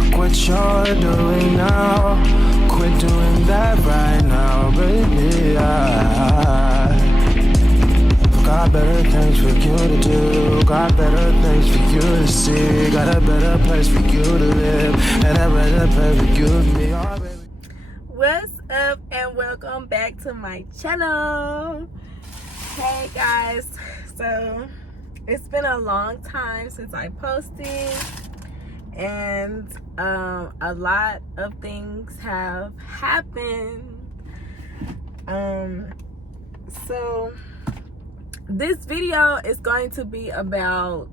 fuck what you're doing now. Quit doing that right now, baby. I got better things for you to do. Got better things for you to see. Got a better place for you to live. And a better place for you to be. Oh, baby. What's up and welcome back to my channel. Hey guys, so it's been a long time since I posted, and a lot of things have happened. So this video is going to be about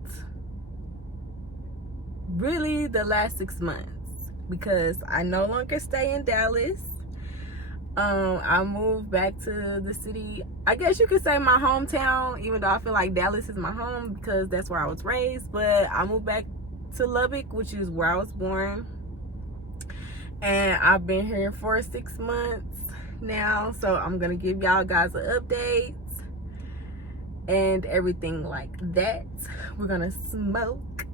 really the last 6 months, because I no longer stay in Dallas. I moved back to the city, I guess you could say my hometown, even though I feel like Dallas is my home because that's where I was raised. But I moved back to Lubbock, which is where I was born, and I've been here for 6 months now. So I'm gonna give y'all guys an update and everything like that. We're gonna smoke.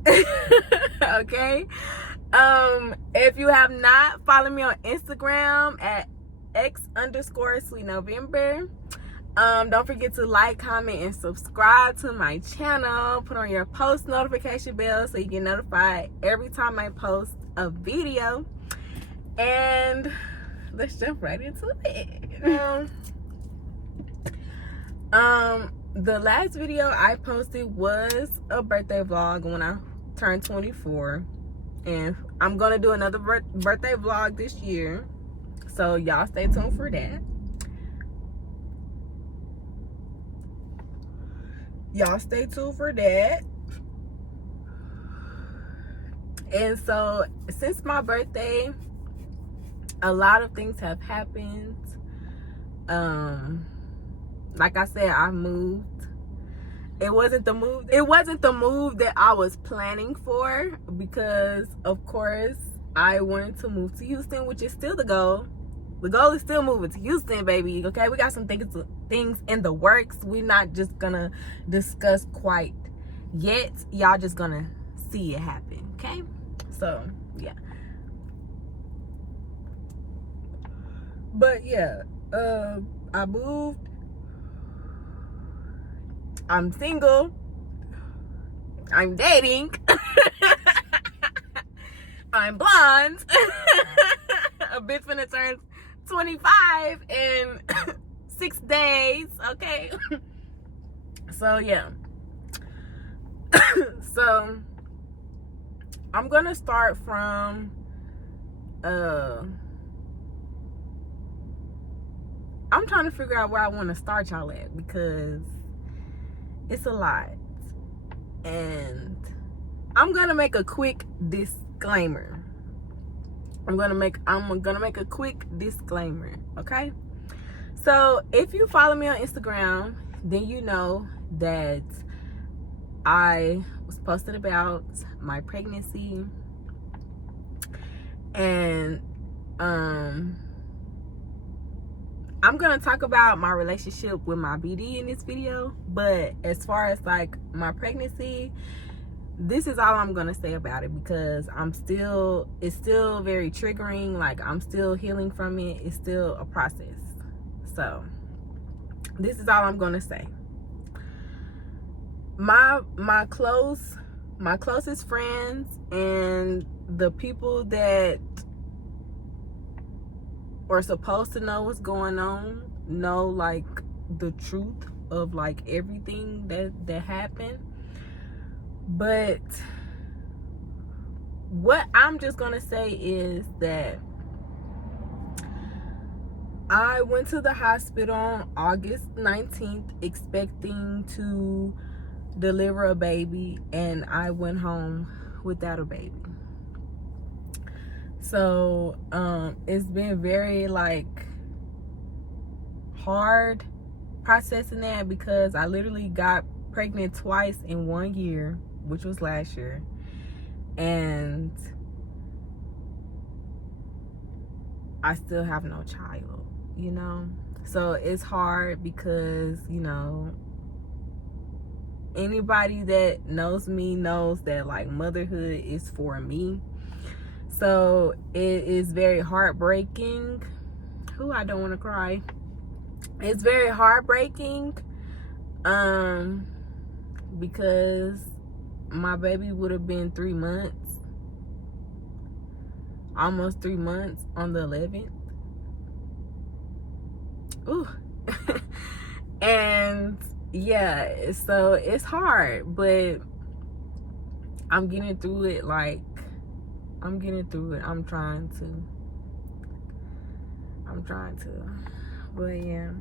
Okay. If you have not followed me on Instagram at x_sweetnovember, don't forget to like, comment, and subscribe to my channel. Put on your post notification bell so you get notified every time I post a video. And let's jump right into it. The last video I posted was a birthday vlog when I turned 24, and I'm gonna do another birthday vlog this year, so y'all stay tuned for that. And so since my birthday, a lot of things have happened. Like I said, I moved. It wasn't the move that I was planning for, because of course I wanted to move to Houston, which is still the goal. The goal is still moving to Houston, baby. Okay, we got some things in the works. We're not just gonna discuss quite yet. Y'all just gonna see it happen. Okay, so yeah. But yeah, I moved. I'm single. I'm dating. I'm blonde. A bitch finna turn 25 in 6 days. Okay. So yeah. So I'm gonna start from I'm trying to figure out where I want to start y'all at, because it's a lot. And I'm gonna make a quick disclaimer. I'm gonna make a quick disclaimer, okay? So if you follow me on Instagram, then you know that I was posting about my pregnancy, and I'm gonna talk about my relationship with my BD in this video. But as far as like my pregnancy, this is all I'm gonna say about it, because it's still very triggering. Like, I'm still healing from it. It's still a process. So this is all I'm gonna say. My closest friends and the people that are supposed to know what's going on know like the truth of like everything that happened. But what I'm just gonna say is that I went to the hospital on August 19th expecting to deliver a baby, and I went home without a baby. So it's been very like hard processing that, because I literally got pregnant twice in 1 year, which was last year, and I still have no child, you know? So it's hard because, you know, anybody that knows me knows that like motherhood is for me. So it is very heartbreaking. Ooh, I don't want to cry. It's very heartbreaking because my baby would have been 3 months, almost 3 months on the 11th. Ooh. And yeah, so it's hard, but I'm getting through it. Like, I'm getting through it. I'm trying to. But yeah.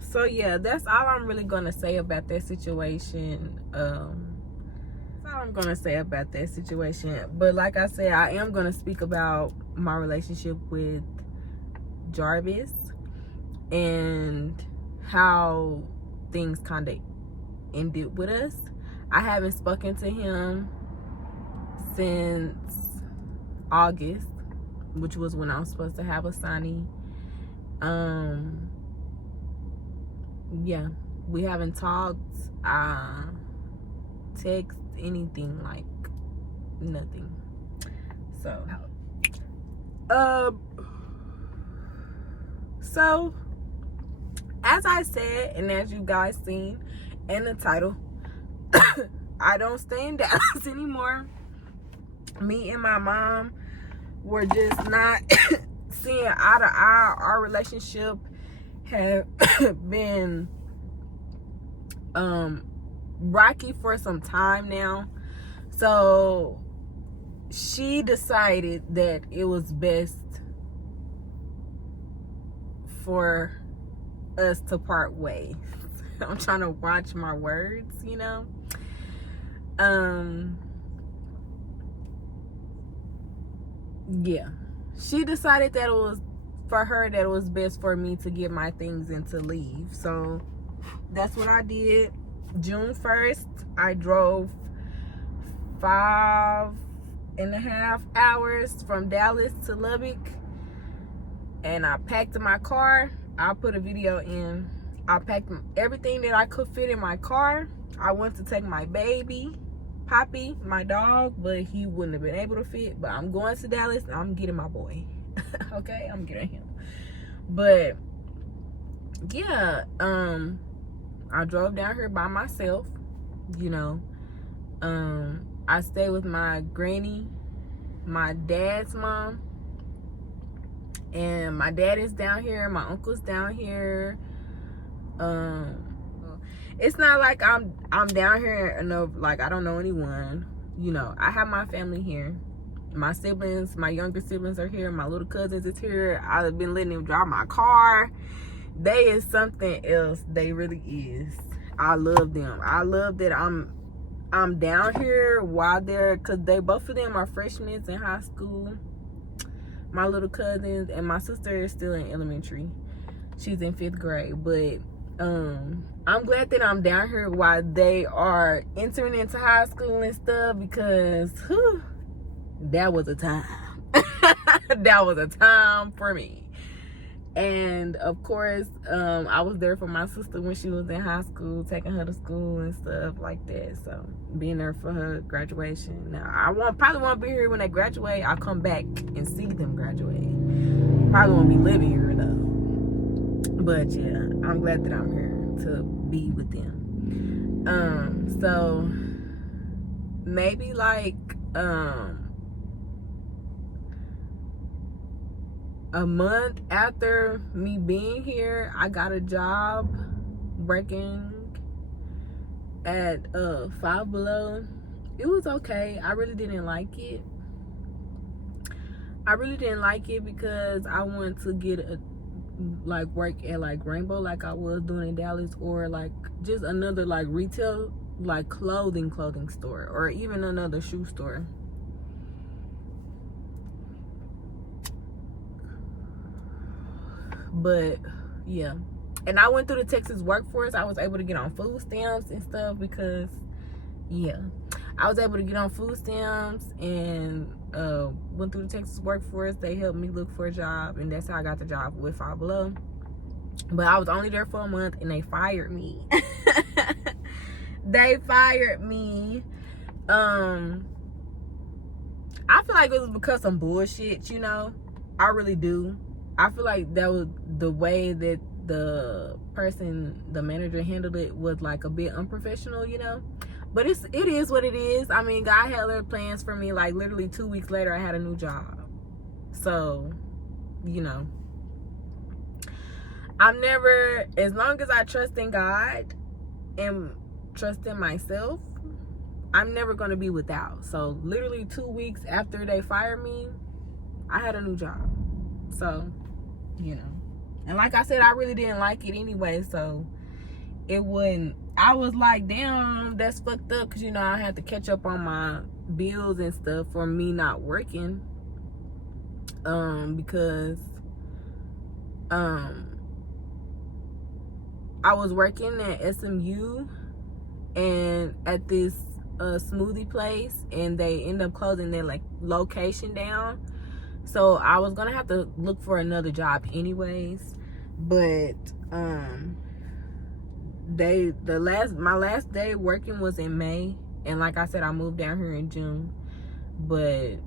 So yeah, that's all I'm really gonna say about that situation. That's all I'm gonna say about that situation. But like I said, I am gonna speak about my relationship with Jarvis and how things kind of ended with us. I haven't spoken to him since August, which was when I was supposed to have a Sonny. Yeah, we haven't talked, text, anything, like nothing. So so as I said, and as you guys seen in the title, I don't stay in Dallas anymore. Me and my mom were just not seeing eye to eye. Our relationship have been rocky for some time now. So she decided that it was best for us to part ways. I'm trying to watch my words, you know. Yeah, she decided that it was for her, that it was best for me to get my things and to leave. So that's what I did. June 1st, I drove 5.5 hours from Dallas to Lubbock, and I packed my car. I'll put a video in. I packed everything that I could fit in my car. I went to take my baby, Poppy, my dog, but he wouldn't have been able to fit. But I'm going to Dallas and I'm getting my boy. Okay, I'm getting him. But yeah, I drove down here by myself, you know. I stay with my granny, my dad's mom, and my dad is down here, my uncle's down here. It's not like I'm down here enough, like I don't know anyone, you know. I have my family here. My siblings, my younger siblings are here. My little cousins is here. I've been letting them drive my car. They is something else. They really is. I love them. I love that I'm down here while they're, because they, both of them are freshmen in high school. My little cousins, and my sister is still in elementary. She's in 5th grade. But I'm glad that I'm down here while they are entering into high school and stuff, because whew, that was a time. That was a time for me. And of course, I was there for my sister when she was in high school, taking her to school and stuff like that. So being there for her graduation. Now I probably won't be here when they graduate. I'll come back and see them graduate. Probably won't be living here though. But yeah, I'm glad that I'm here to be with them. So maybe like a month after me being here, I got a job working at Five Below. It was okay. I really didn't like it. I really didn't like it because I wanted to get a like work at like Rainbow, like I was doing in Dallas, or like just another like retail, like clothing store, or even another shoe store. But yeah, and I went through the Texas workforce. I was able to get on food stamps and stuff because yeah, I was able to get on food stamps and went through the Texas workforce. They helped me look for a job, and that's how I got the job with Five Below. But I was only there for a month and they fired me. They fired me I feel like it was because some bullshit, you know. I really do. I feel like that was the way that the manager handled it was like a bit unprofessional, you know. But it is what it is. I mean, God had other plans for me. Like literally 2 weeks later, I had a new job. So, you know, I'm never, as long as I trust in God and trust in myself, I'm never going to be without. So literally 2 weeks after they fired me, I had a new job. So, you know, and like I said, I really didn't like it anyway. So it wouldn't, I was like, damn, that's fucked up. Cause you know, I had to catch up on my bills and stuff for me not working. Because, I was working at SMU and at this smoothie place, and they end up closing their like location down. So I was gonna have to look for another job anyways. But my last day working was in May, and like I said, I moved down here in June. But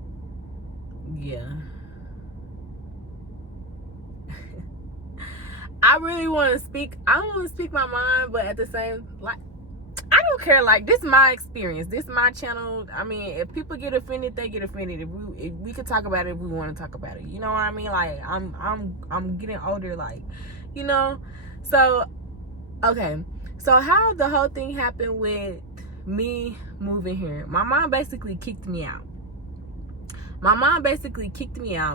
yeah. I really want to speak. I don't want to speak my mind, but at the same, like, I don't care. Like, this is my experience. This is my channel. I mean, if people get offended, they get offended. If we could talk about it, if we want to talk about it. You know what I mean? Like, I'm getting older. Like, you know. So, okay. So how the whole thing happened with me moving here? My mom basically kicked me out.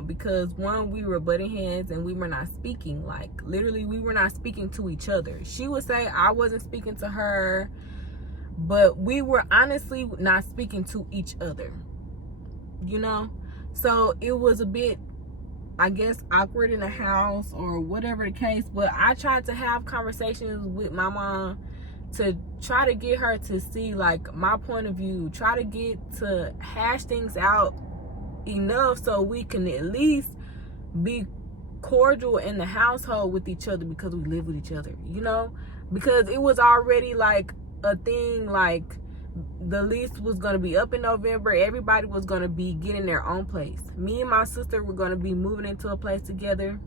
Because one, we were butting heads and we were not speaking. Like literally, we were not speaking to each other. She would say I wasn't speaking to her, but we were honestly not speaking to each other, you know. So it was a bit, I guess, awkward in the house or whatever the case. But I tried to have conversations with my mom to try to get her to see like my point of view, try to get to hash things out enough so we can at least be cordial in the household with each other, because we live with each other, you know. Because it was already like a thing, like the lease was going to be up in November. Everybody was going to be getting their own place. Me and my sister were going to be moving into a place together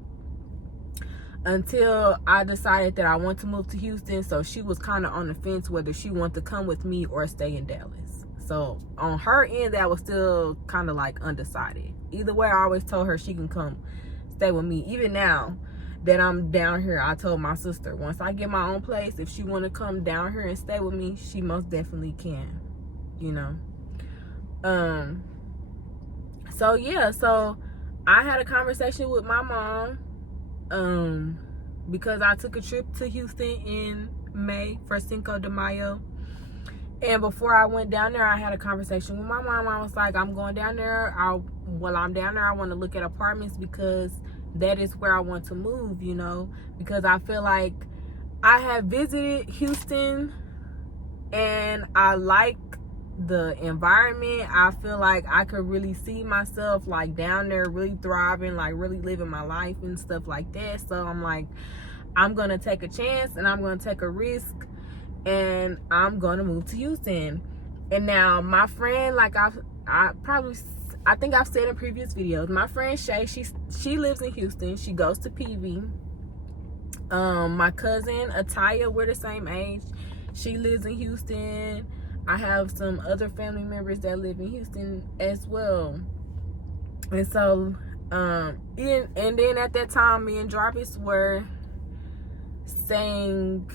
until I decided that I want to move to Houston. So she was kind of on the fence whether she wanted to come with me or stay in Dallas. So on her end, that was still kind of like undecided. Either way, I always told her she can come stay with me. Even now that I'm down here, I told my sister, once I get my own place, if she want to come down here and stay with me, she most definitely can, you know. So yeah, so I had a conversation with my mom because I took a trip to Houston in May for Cinco de Mayo. And before I went down there, I had a conversation with my mom. I was like, I'm going down there. While I'm down there, I want to look at apartments because that is where I want to move, you know. Because I feel like I have visited Houston and I like the environment. I feel like I could really see myself like down there really thriving, like really living my life and stuff like that. So I'm like, I'm going to take a chance and I'm going to take a risk. And I'm gonna move to Houston. And now my friend, like I think I've said in previous videos, my friend Shay, she lives in Houston. She goes to PV. My cousin Ataya, we're the same age. She lives in Houston. I have some other family members that live in Houston as well. And so, and then at that time, me and Jarvis were saying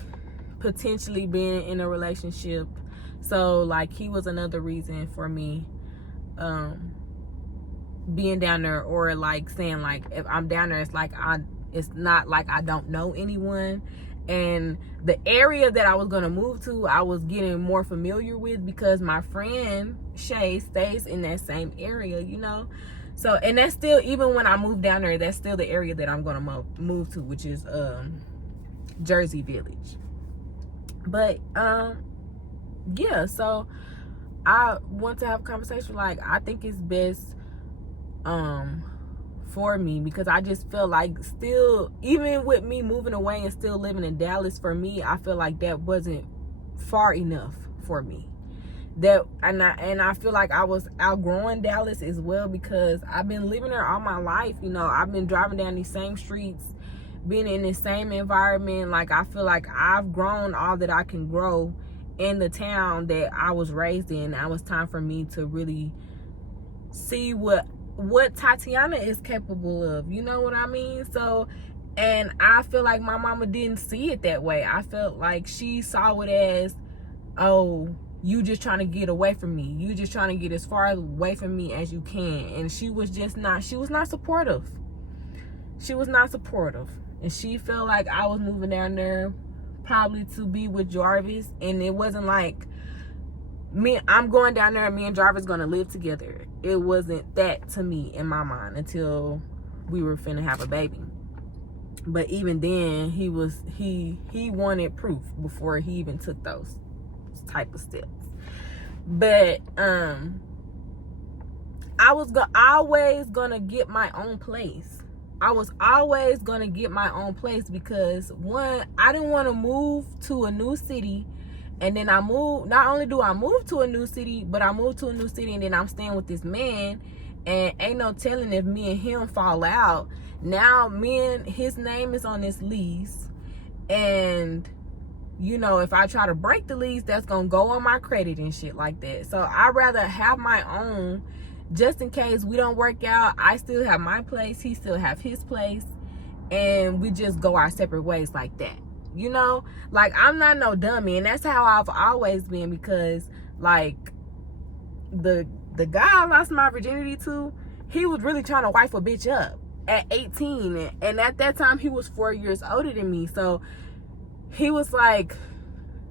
potentially being in a relationship. So like he was another reason for me being down there, or like saying like if I'm down there, it's not like I don't know anyone. And the area that I was gonna move to, I was getting more familiar with because my friend Shay stays in that same area, you know. So, and that's still, even when I move down there, that's still the area that I'm gonna move to, which is Jersey Village. But yeah, so I want to have a conversation. Like, I think it's best for me, because I just feel like still, even with me moving away and still living in Dallas, for me, I feel like that wasn't far enough for me. I feel like I was outgrowing Dallas as well, because I've been living there all my life. You know, I've been driving down these same streets, being in the same environment. Like, I feel like I've grown all that I can grow in the town that I was raised in. Now it's time for me to really see what Tatiana is capable of. You know what I mean? So, and I feel like my mama didn't see it that way. I felt like she saw it as, oh, you just trying to get away from me. You just trying to get as far away from me as you can. And she was not supportive. She was not supportive. And she felt like I was moving down there probably to be with Jarvis. And it wasn't like, I'm going down there and me and Jarvis going to live together. It wasn't that to me in my mind until we were finna have a baby. But even then, he wanted proof before he even took those type of steps. But I was always gonna get my own place. I was always gonna get my own place, because one, I didn't want to move to a new city, and then not only do I move to a new city, but I moved to a new city and then I'm staying with this man, and ain't no telling if me and him fall out. Now his name is on this lease, and you know, if I try to break the lease, that's gonna go on my credit and shit like that. So I'd rather have my own, just in case we don't work out. I still have my place, he still have his place, and we just go our separate ways like that. You know, like, I'm not no dummy, and that's how I've always been, because like the guy I lost my virginity to, he was really trying to wife a bitch up at 18, and at that time he was 4 years older than me. So he was like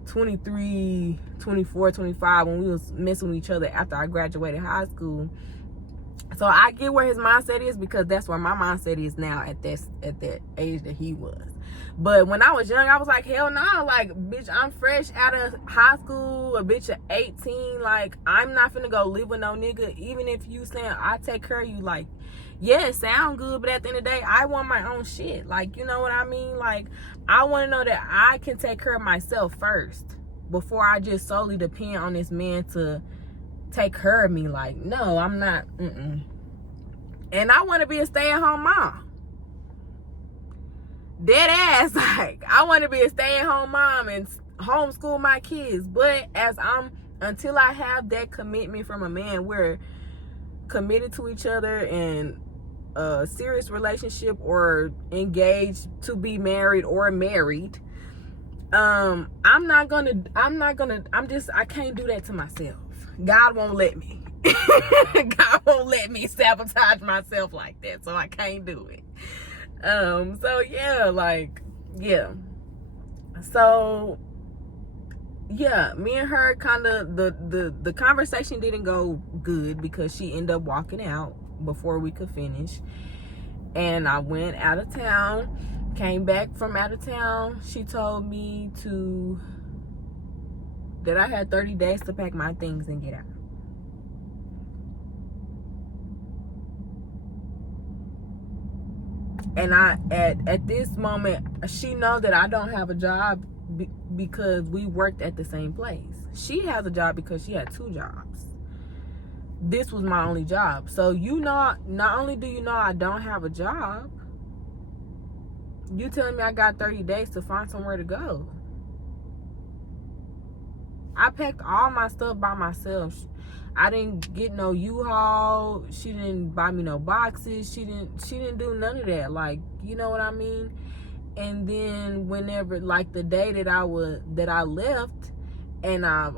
23, 24, 25 when we was messing with each other after I graduated high school. So I get where his mindset is, because that's where my mindset is now at that age that he was. But when I was young, I was like, hell no. Like, bitch, I'm fresh out of high school, a bitch of 18. Like, I'm not finna go live with no nigga. Even if you saying I take care of you, like, yeah, it sound good, but at the end of the day, I want my own shit. Like, you know what I mean? Like, I want to know that I can take care of myself first before I just solely depend on this man to take care of me. Like, no, I'm not. And I want to be a stay-at-home mom. Dead ass. Like, I want to be a stay-at-home mom and homeschool my kids. But until I have that commitment from a man, we're committed to each other in a serious relationship or engaged to be married or married, I can't do that to myself. God won't let me. God won't let me sabotage myself like that, so I can't do it. So yeah, me and her kind of, the conversation didn't go good, because she ended up walking out before we could finish. And I went out of town, came back from out of town. She told me that I had 30 days to pack my things and get out. And at this moment, she know that I don't have a job because we worked at the same place. She has a job because she had 2 jobs. This was my only job. So, you know, not only do you know I don't have a job, you telling me I got 30 days to find somewhere to go. I packed all my stuff by myself. I didn't get no U-Haul. She didn't buy me no boxes. She didn't do none of that. Like, you know what I mean? And then whenever, like, the day that I left, and I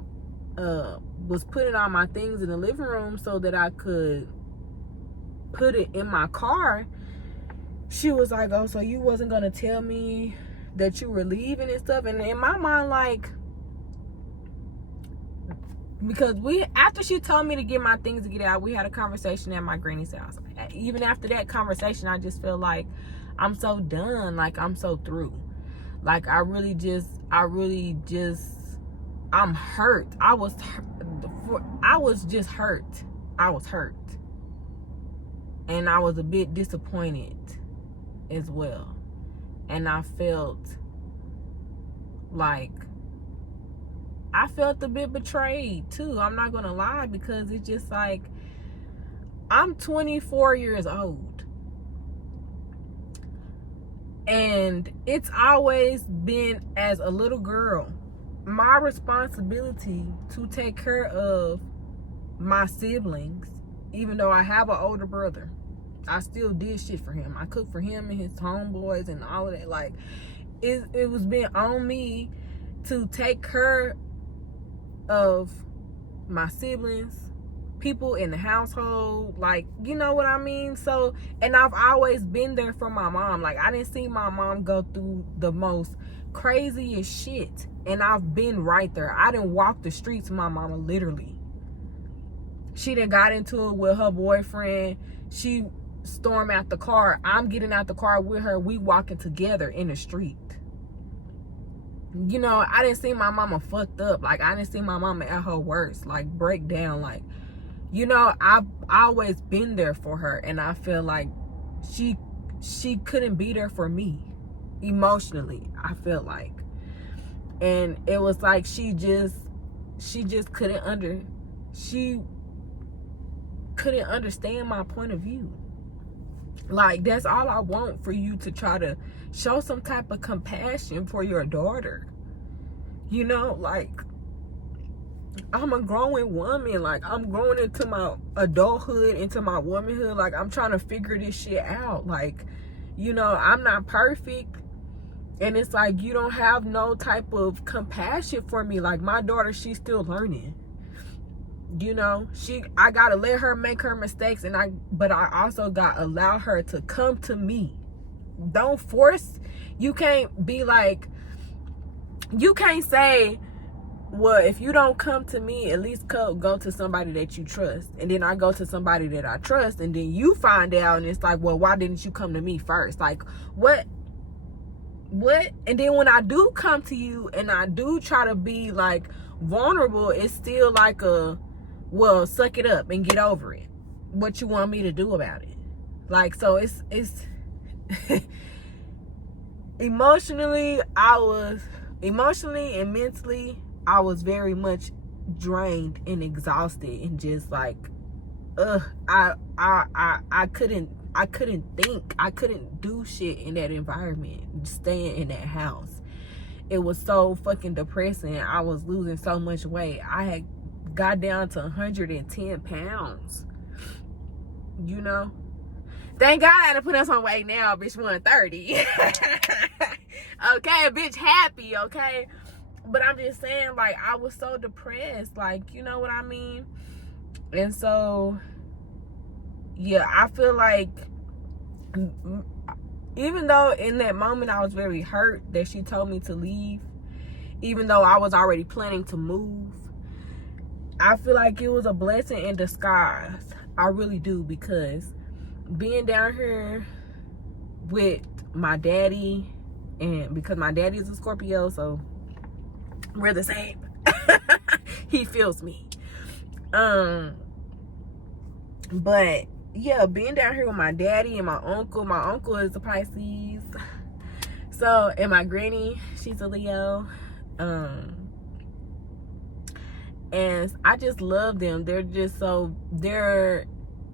was putting all my things in the living room so that I could put it in my car, she was like, oh, so you wasn't gonna tell me that you were leaving and stuff? And in my mind, like, because after she told me to get my things to get out, we had a conversation at my granny's house. Even after that conversation, I just feel like I'm so done. Like, I'm so through. Like, I'm hurt. I was just hurt. I was hurt. And I was a bit disappointed as well. And I felt like I felt a bit betrayed too. I'm not gonna lie, because it's just like, I'm 24 years old. And it's always been, as a little girl, my responsibility to take care of my siblings. Even though I have an older brother, I still did shit for him. I cooked for him and his homeboys and all of that. Like, it was being on me to take care of my siblings, people in the household, like, you know what I mean? So, and I've always been there for my mom. Like, I didn't see my mom go through the most craziest shit, and I've been right there. I didn't walk the streets with my mama, literally. She done got into it with her boyfriend. She stormed out the car. I'm getting out the car with her. We walking together in the street. You know, I didn't see my mama fucked up. Like, I didn't see my mama at her worst, like, break down. Like, you know, I've always been there for her, and I feel like she couldn't be there for me emotionally, I feel like. And it was like she couldn't understand my point of view. Like, that's all I want, for you to try to show some type of compassion for your daughter. You know, like, I'm a growing woman. Like, I'm growing into my adulthood, into my womanhood. Like, I'm trying to figure this shit out. Like, you know, I'm not perfect. And it's like, you don't have no type of compassion for me. Like, my daughter, she's still learning. You know, I gotta let her make her mistakes, but I also gotta allow her to come to me. Don't force. You can't be like, you can't say, well, if you don't come to me, at least go to somebody that you trust. And then I go to somebody that I trust, and then you find out, and it's like, well, why didn't you come to me first? Like, what? And then when I do come to you, and I do try to be like vulnerable, it's still like well, suck it up and get over it. What you want me to do about it? Like, so it's emotionally and mentally, I was very much drained and exhausted, and just like, I couldn't think. I couldn't do shit in that environment, staying in that house. It was so fucking depressing. I was losing so much weight. I had got down to 110 pounds. You know? Thank God I had to put on some weight now, bitch. 130. Okay, bitch happy, okay? But I'm just saying, like, I was so depressed. Like, you know what I mean? And so, yeah, I feel like, even though in that moment I was very hurt that she told me to leave, even though I was already planning to move, I feel like it was a blessing in disguise. I really do, because being down here with my daddy, and because my daddy is a Scorpio, so we're the same. He feels me. But yeah, being down here with my daddy and my uncle is a Pisces. So, and my granny, she's a Leo. And I just love them. They're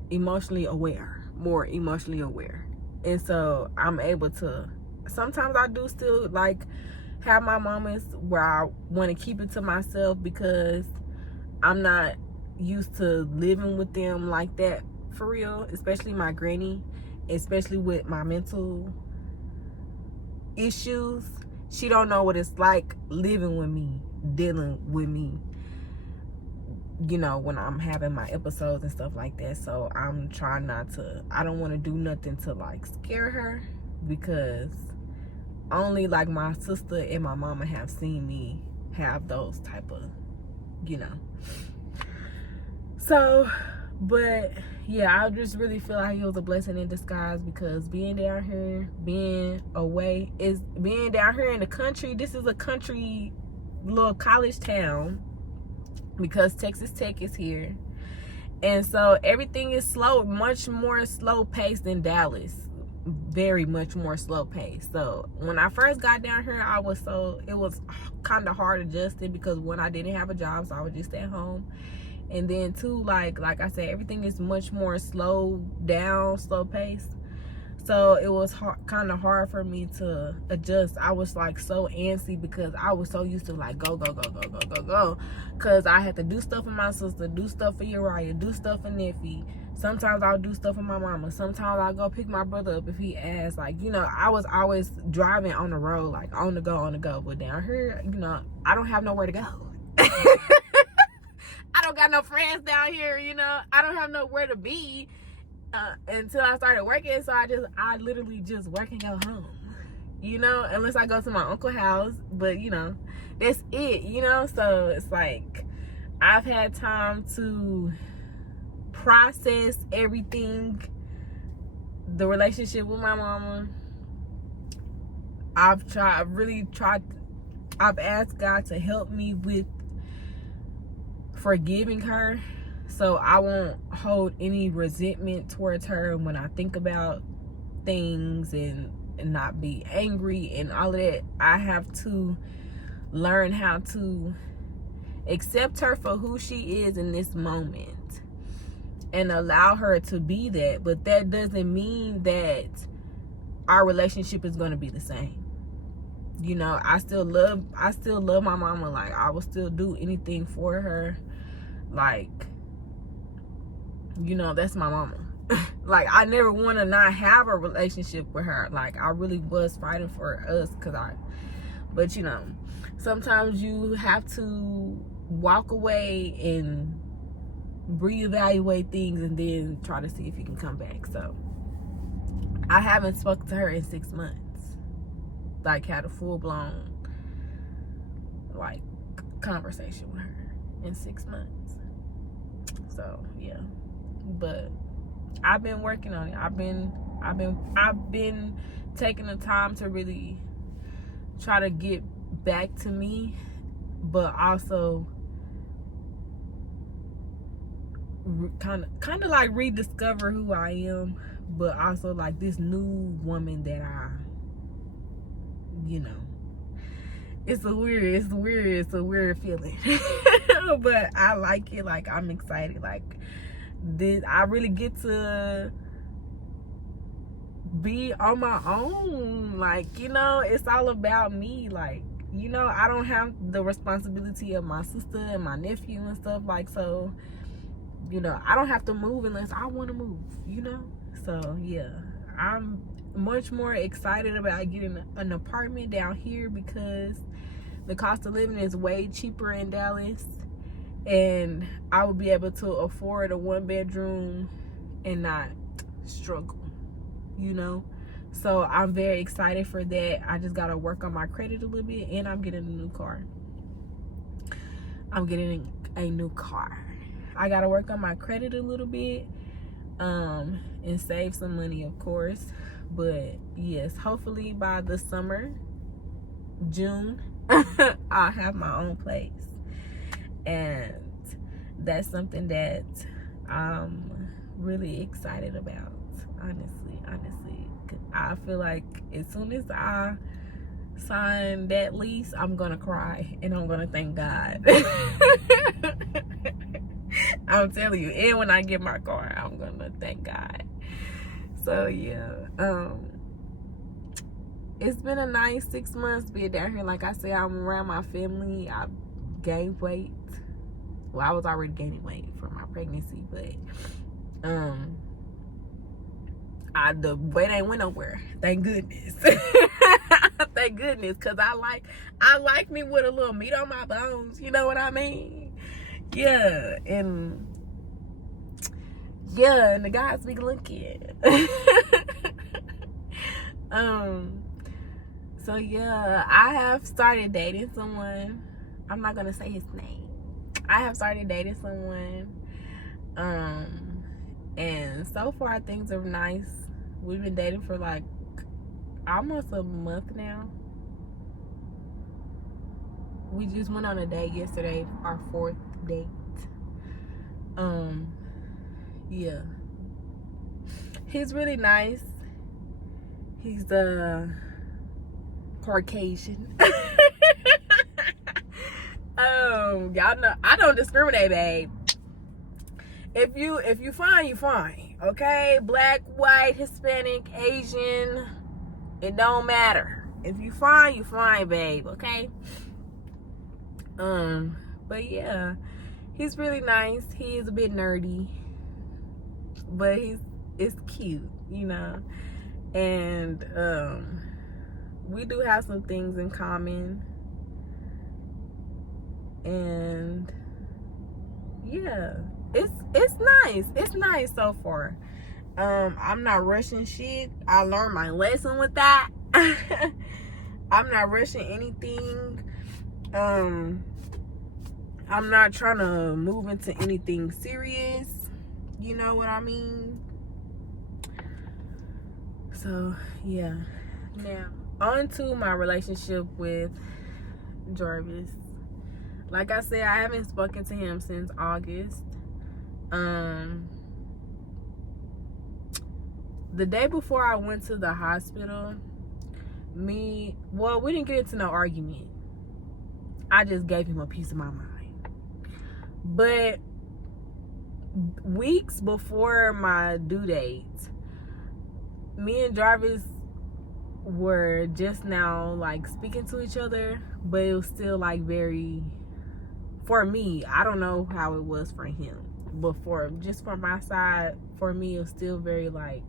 emotionally aware, more emotionally aware. And so I'm able to, sometimes I do still like have my moments where I want to keep it to myself, because I'm not used to living with them like that for real, especially my granny, especially with my mental issues. She don't know what it's like living with me, dealing with me, you know, when I'm having my episodes and stuff like that. So I'm trying not to, I don't want to do nothing to like scare her, because only like my sister and my mama have seen me have those type of, you know. So, but yeah, I just really feel like it was a blessing in disguise, because being down here, being away, is being down here in the country. This is a country little college town, because Texas Tech is here. And so everything is slow, much more slow paced than Dallas. very much more slow paced. So when I first got down here, it was kind of hard adjusting, because when I didn't have a job, so I would just stay at home. And then too, like I said, everything is much more slow paced. So it was kind of hard for me to adjust. I was like so antsy because I was so used to like go. Because I had to do stuff for my sister, do stuff for Uriah, do stuff for Neffy. Sometimes I'll do stuff for my mama. Sometimes I'll go pick my brother up if he asks. Like, you know, I was always driving on the road, like on the go. But down here, you know, I don't have nowhere to go. I don't got no friends down here, you know. I don't have nowhere to be. Until I started working, so I literally just work and go home, you know, unless I go to my uncle's house, but you know, that's it, you know. So it's like I've had time to process everything, the relationship with my mama. I've asked God to help me with forgiving her, so I won't hold any resentment towards her when I think about things, and not be angry and all of that. I have to learn how to accept her for who she is in this moment and allow her to be that. But that doesn't mean that our relationship is going to be the same. You know, I still love my mama. Like, I will still do anything for her. Like, you know, that's my mama. Like, I never want to not have a relationship with her. Like, I really was fighting for us, but you know, sometimes you have to walk away and reevaluate things and then try to see if you can come back. So I haven't spoken to her in 6 months, like had a full-blown like conversation with her in 6 months. So yeah, but I've been working on it. I've been taking the time to really try to get back to me, but also kind of like rediscover who I am, but also like this new woman that you know, it's a weird feeling. But I like it. Like, I'm excited. Like, I really get to be on my own. Like, you know, it's all about me. Like, you know, I don't have the responsibility of my sister and my nephew and stuff. Like, so, you know, I don't have to move unless I want to move, you know. So yeah, I'm much more excited about getting an apartment down here, because the cost of living is way cheaper in Dallas, and I will be able to afford a 1-bedroom and not struggle, you know. So I'm very excited for that. I just gotta work on my credit a little bit, and I'm getting a new car. I gotta work on my credit a little bit, and save some money, of course. But yes, hopefully by the summer, June, I'll have my own place. And that's something that I'm really excited about, honestly. I feel like as soon as I sign that lease, I'm gonna cry and I'm gonna thank God. I'm telling you. And when I get my car, I'm gonna thank God. So yeah, it's been a nice 6 months being down here. Like I said, I'm around my family. I've gained weight. Well, I was already gaining weight from my pregnancy, but the weight ain't went nowhere. Thank goodness. Thank goodness, cause I like me with a little meat on my bones. You know what I mean? Yeah, and the guys be looking. So yeah, I have started dating someone. I'm not gonna say his name. I have started dating someone, and so far things are nice. We've been dating for like almost a month now. We just went on a date yesterday, our 4th date. Yeah, he's really nice. He's Caucasian. Y'all know I don't discriminate, babe. If you fine, you fine. Okay? Black, white, Hispanic, Asian, it don't matter. If you fine, you fine, babe. Okay? But yeah, he's really nice. He is a bit nerdy, but it's cute, you know. And we do have some things in common. And yeah, it's nice. It's nice so far. I'm not rushing shit. I learned my lesson with that. I'm not rushing anything. I'm not trying to move into anything serious. You know what I mean? So yeah. Now on to my relationship with Jarvis. Like I said, I haven't spoken to him since August. The day before I went to the hospital, we didn't get into no argument. I just gave him a piece of my mind. But weeks before my due date, me and Jarvis were just now like speaking to each other, but it was still like very, for me, I don't know how it was for him, but just from my side, for me, it was still very like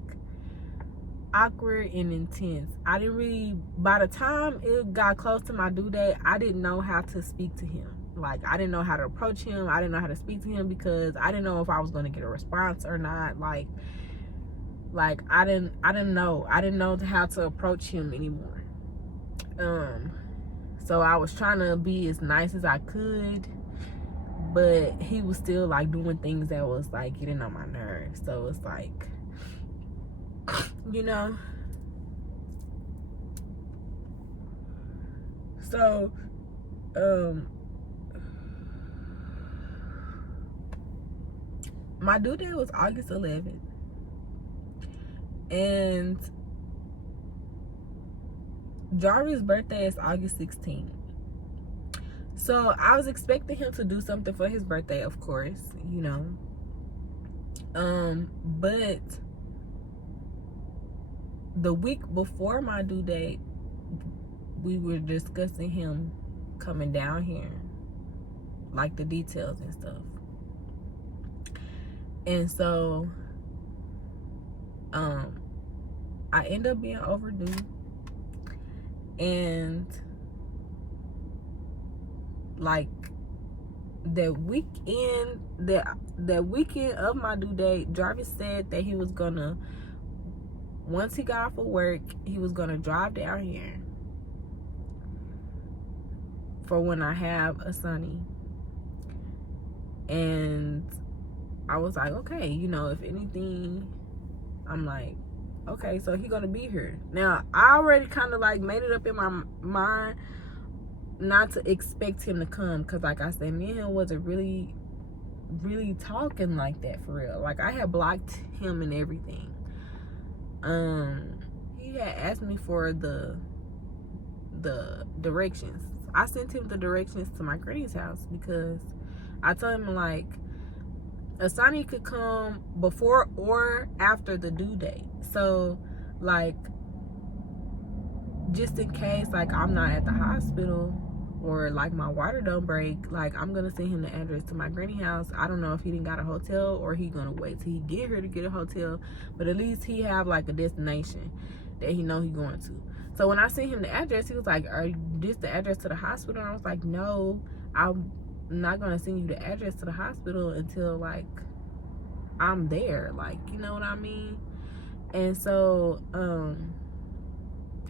awkward and intense. I didn't really, by the time it got close to my due date, I didn't know how to speak to him. Like, I didn't know how to approach him. I didn't know how to speak to him because I didn't know if I was going to get a response or not. Like I didn't know how to approach him anymore. So I was trying to be as nice as I could, but he was still like doing things that was like getting on my nerves. So it's like, you know. So my due date was August 11th. And Jarvis' birthday is August 16th. So I was expecting him to do something for his birthday, of course, you know. But the week before my due date, we were discussing him coming down here, like the details and stuff. And so I end up being overdue, and like that weekend of my due date, Jarvis said that he was gonna, once he got off of work, he was gonna drive down here for when I have a Sonny. And I was like, okay, you know, if anything, I'm like, okay, so he gonna be here. Now, I already kind of like made it up in my mind not to expect him to come, because like I said, me and him wasn't really talking like that for real. Like, I had blocked him and everything. He had asked me for the directions. I sent him the directions to my granny's house because I told him like Asani could come before or after the due date. So like, just in case like I'm not at the hospital or like my water don't break, like I'm gonna send him the address to my granny house. I don't know if he didn't got a hotel or he gonna wait till he get here to get a hotel, but at least he have like a destination that he know he going to. So when I sent him the address, he was like, "Are this the address to the hospital?" And I was like, "No, I'm not gonna send you the address to the hospital until like I'm there." Like, you know what I mean? And so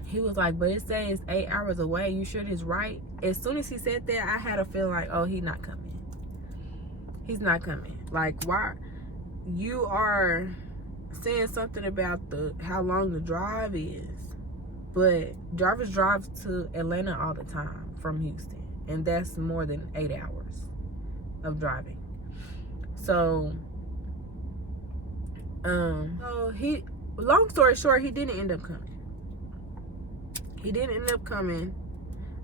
he was like, "But it says 8 hours away. You sure this right?" As soon as he said that, I had a feeling like, oh, he's not coming. He's not coming. Like, why? You are saying something about how long the drive is, but Jarvis drives to Atlanta all the time from Houston, and that's more than 8 hours of driving. So long story short, he didn't end up coming. He didn't end up coming.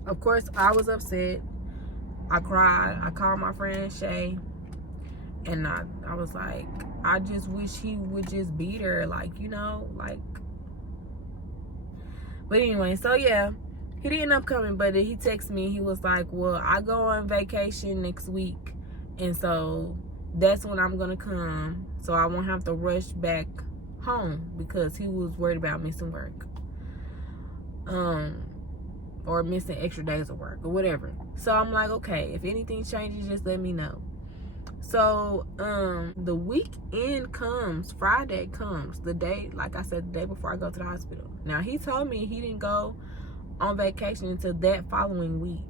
Of course, I was upset. I cried. I called my friend Shay, and I was like, I just wish he would just be there, like, you know, like. But anyway, so yeah, he didn't end up coming, but he texted me. He was like, well, I go on vacation next week, and so that's when I'm gonna come, so I won't have to rush back home, because he was worried about missing work, or missing extra days of work or whatever. So I'm like, okay, if anything changes, just let me know. So the weekend comes, Friday comes, the day, like I said, the day before I go to the hospital. Now, he told me he didn't go on vacation until that following week.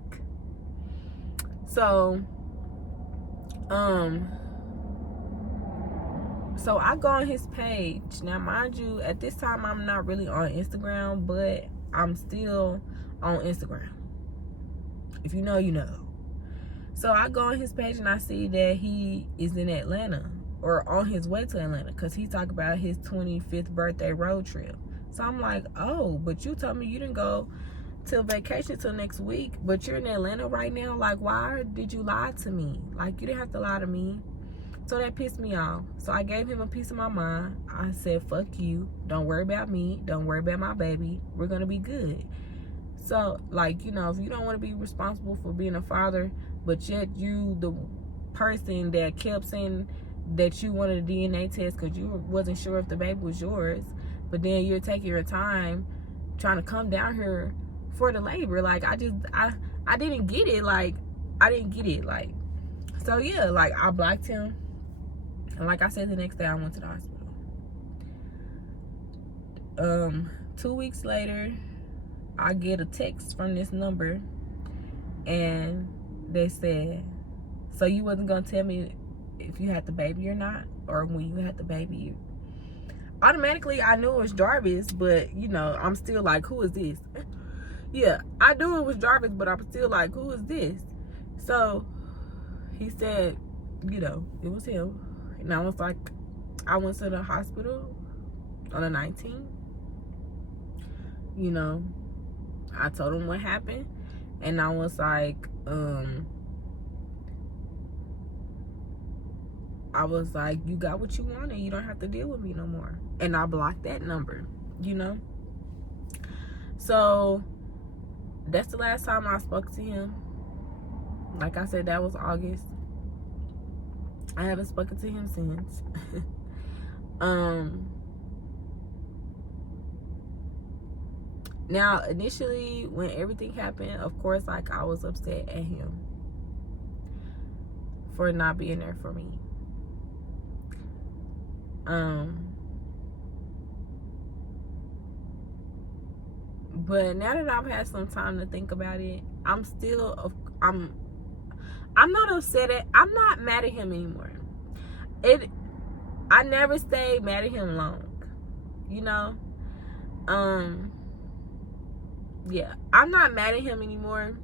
So so I go on his page. Now, mind you, at this time I'm not really on Instagram, but I'm still on Instagram. If you know, you know. So I go on his page and I see that he is in Atlanta, or on his way to Atlanta, because he talked about his 25th birthday road trip. So I'm like, oh, but you told me you didn't go till vacation till next week, but you're in Atlanta right now. Like, why did you lie to me? Like, you didn't have to lie to me. So that pissed me off. So I gave him a piece of my mind. I said, fuck you. Don't worry about me. Don't worry about my baby. We're going to be good. So, like, you know, if you don't want to be responsible for being a father, but yet you, the person that kept saying that you wanted a DNA test because you wasn't sure if the baby was yours, but then you're taking your time trying to come down here for the labor. Like, I didn't get it. Like, I didn't get it. Like, so yeah, like, I blocked him. And like I said, the next day I went to the hospital. 2 weeks later, I get a text from this number, and they said, so you wasn't gonna tell me if you had the baby or not, or when you had the baby? Automatically I knew it was Jarvis, but you know, I'm still like, who is this? Yeah, I knew it was Jarvis, but I'm still like, who is this? So he said, you know, it was him. And I was like, I went to the hospital on the 19th. You know, I told him what happened, and I was like, you got what you wanted. You don't have to deal with me no more. And I blocked that number, you know. So that's the last time I spoke to him. Like I said, that was August. I haven't spoken to him since. Now, initially, when everything happened, of course, like, I was upset at him for not being there for me. But now that I've had some time to think about it, I'm not upset at, I'm not mad at him anymore. I never stayed mad at him long, you know. Yeah, I'm not mad at him anymore.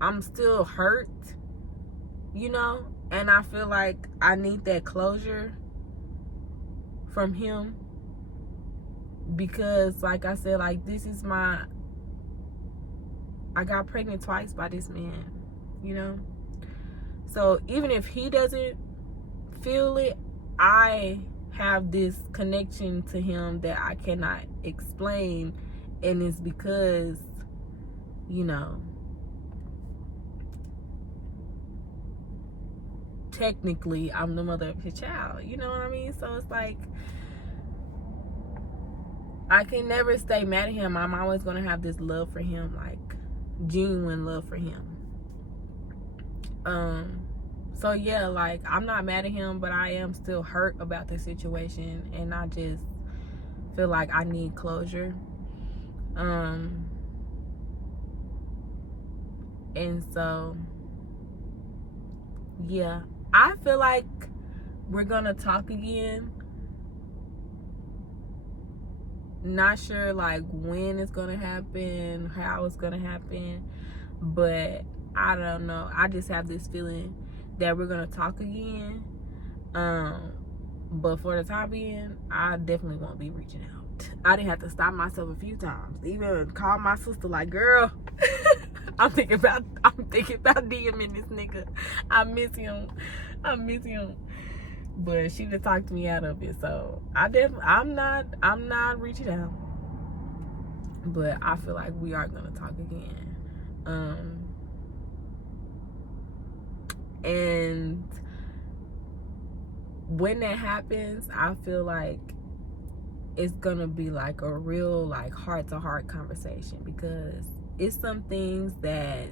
I'm still hurt, you know, and I feel like I need that closure from him, because like I said, like, this is I got pregnant twice by this man, you know. So even if he doesn't feel it, I have this connection to him that I cannot explain. And it's because, you know, technically I'm the mother of his child. You know what I mean? So it's like, I can never stay mad at him. I'm always going to have this love for him, like genuine love for him. So yeah, like, I'm not mad at him, but I am still hurt about the situation, and I just feel like I need closure. And so yeah, I feel like we're gonna talk again. Not sure like when it's gonna happen, how it's gonna happen, but I don't know. I just have this feeling that we're gonna talk again. But for the time being, I definitely won't be reaching out. I didn't have to stop myself a few times. Even call my sister like, girl, I'm thinking about DMing this nigga. I miss him. But she just talked me out of it. So I'm not reaching out. But I feel like we are gonna talk again. And when that happens, I feel like it's gonna be like a real like heart-to-heart conversation, because it's some things that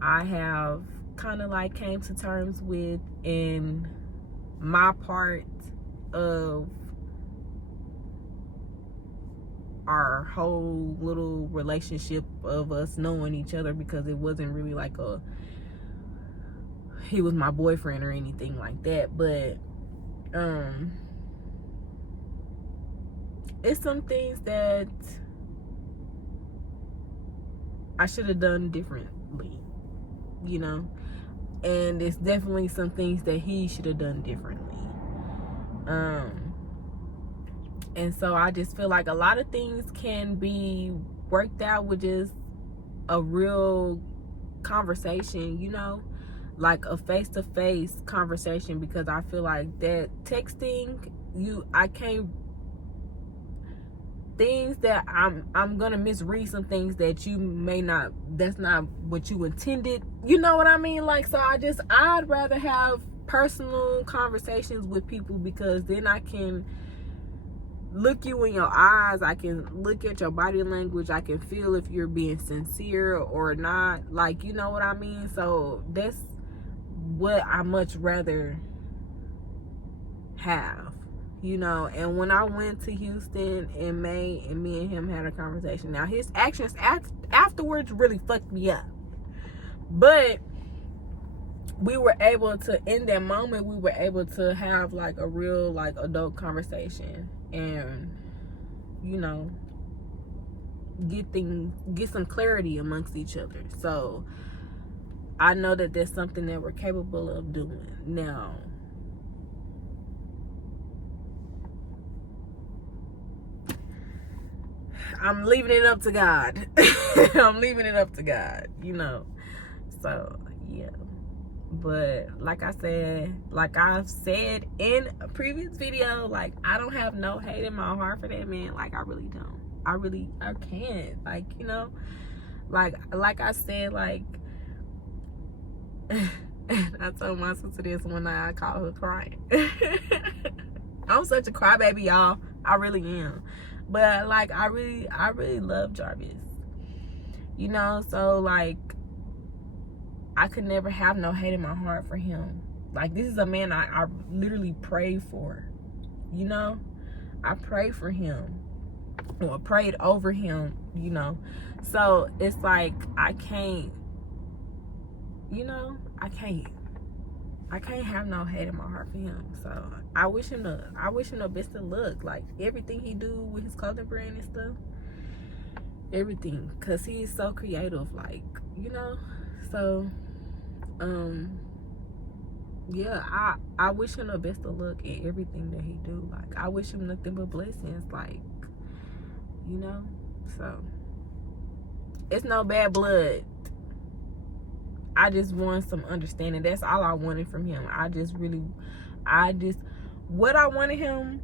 I have kind of like came to terms with in my part of our whole little relationship of us knowing each other, because it wasn't really like he was my boyfriend or anything like that. But it's some things that I should have done differently, you know, and it's definitely some things that he should have done differently. And so I just feel like a lot of things can be worked out with just a real conversation, you know, like a face-to-face conversation, because I feel like that texting, I can't, things that I'm gonna misread some things that you may not, that's not what you intended, you know what I mean? Like, so I'd rather have personal conversations with people, because then I can look you in your eyes, I can look at your body language, I can feel if you're being sincere or not, like, you know what I mean? So that's what I much rather have, you know. And when I went to Houston in May and me and him had a conversation, now his actions afterwards really fucked me up, but we were able to, in that moment, we were able to have like a real like adult conversation, and, you know, get some clarity amongst each other. So I know that there's something that we're capable of doing. Now, I'm leaving it up to God. I'm leaving it up to God, you know. So yeah. But like I've said in a previous video, like, I don't have no hate in my heart for that man. Like, I really don't. I can't. Like, you know, like I said, like, I told my sister this one night, I called her crying. I'm such a crybaby, y'all. I really am. But like, I really love Jarvis, you know. So like, I could never have no hate in my heart for him. Like, this is a man I literally pray for, you know. I pray for him, or prayed over him, you know. So it's like, I can't, you know, I can't have no hate in my heart for him. So I wish him the best of luck. Like, everything he do with his clothing brand and stuff, everything, because he's so creative, like, you know. So yeah, I wish him the best of luck in everything that he do. Like, I wish him nothing but blessings, like, you know. So it's no bad blood. I just want some understanding. That's all I wanted from him. What I wanted him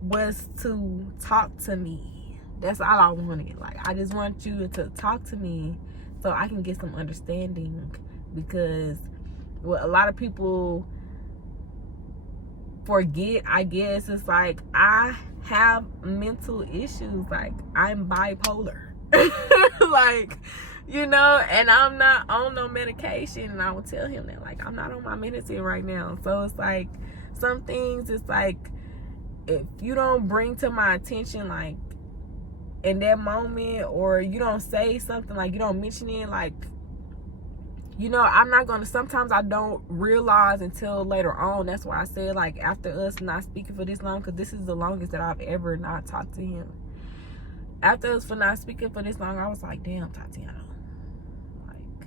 was to talk to me. That's all I wanted. Like, I just want you to talk to me so I can get some understanding, because what a lot of people forget, I guess, it's like, I have mental issues. Like, I'm bipolar. Like, you know, and I'm not on no medication. And I will tell him that, like, I'm not on my medicine right now. So it's like, some things, it's like, if you don't bring to my attention, like, in that moment, or you don't say something, like, you don't mention it, like, you know, I'm not gonna, sometimes I don't realize until later on. That's why I said, like, after us not speaking for this long, because this is the longest that I've ever not talked to him. After us for not speaking for this long, I was like, damn, Tatiana, like,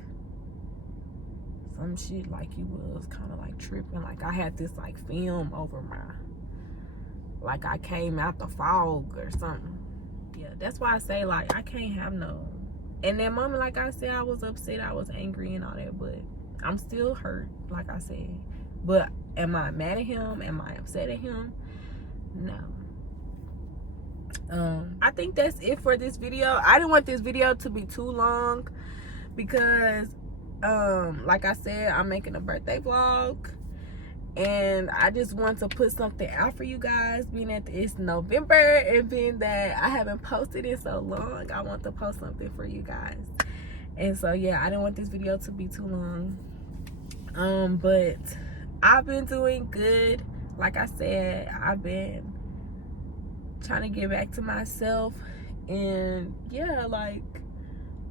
some shit like you was kind of like tripping. Like, I had this like film over like I came out the fog or something. Yeah, that's why I say, like, I can't have no. In that moment, like I said, I was upset, I was angry and all that, but I'm still hurt, like I said. But am I mad at him? Am I upset at him? No. I think that's it for this video. I didn't want this video to be too long because like I said, I'm making a birthday vlog and I just want to put something out for you guys, being that it's November and being that I haven't posted in so long. I want to post something for you guys. And so yeah, I didn't want this video to be too long. But I've been doing good. Like I said, I've been trying to get back to myself, and yeah, like,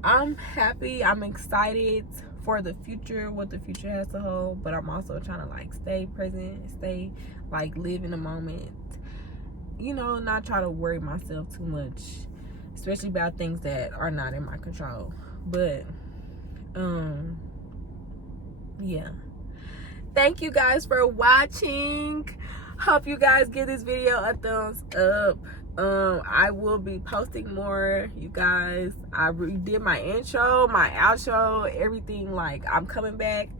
I'm happy, I'm excited for the future, what the future has to hold, but I'm also trying to like stay present, stay like live in the moment, you know, not try to worry myself too much, especially about things that are not in my control. But yeah, thank you guys for watching. Hope you guys give this video a thumbs up. I will be posting more, you guys. I redid my intro, my outro, everything. Like, I'm coming back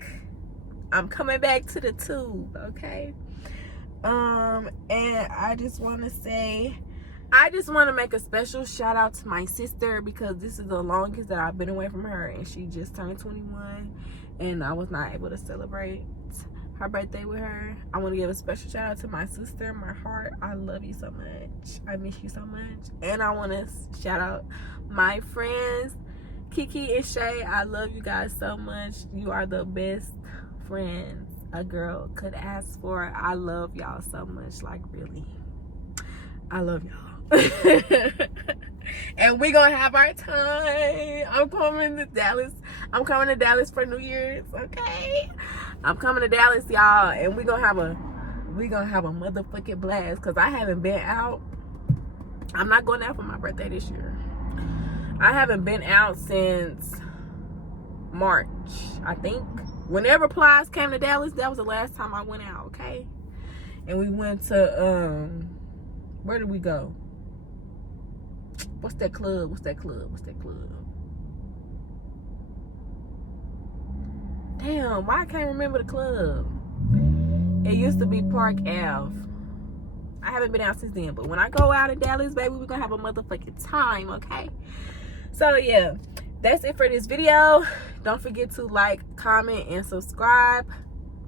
to the tube, okay? And I just want to make a special shout out to my sister, because this is the longest that I've been away from her, and she just turned 21 and I was not able to celebrate her birthday with her. I want to give a special shout out to my sister, my heart. I love you so much. I miss you so much. And I want to shout out my friends, Kiki and Shay. I love you guys so much. You are the best friends a girl could ask for. I love y'all so much. Like, really, I love y'all. And we gonna have our time. I'm coming to Dallas for New Year's, okay? I'm coming to Dallas, y'all, and we gonna have a motherfucking blast, because I haven't been out. I'm not going out for my birthday this year. I haven't been out since March, I think. Whenever Plies came to Dallas, that was the last time I went out, okay? And we went to where did we go? What's that club? Damn, why I can't remember the club? It used to be Park Ave. I haven't been out since then, but when I go out in Dallas, baby, we're gonna have a motherfucking time, okay? So yeah, that's it for this video. Don't forget to like, comment, and subscribe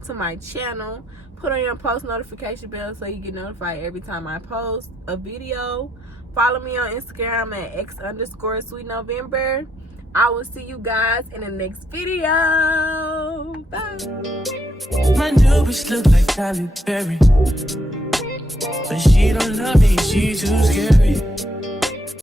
to my channel. Put on your post notification bell so you get notified every time I post a video. Follow me on Instagram at x_sweetnovember. I will see you guys in the next video. Bye. My new bitch look like Halle Berry, but she don't love me, she too scary.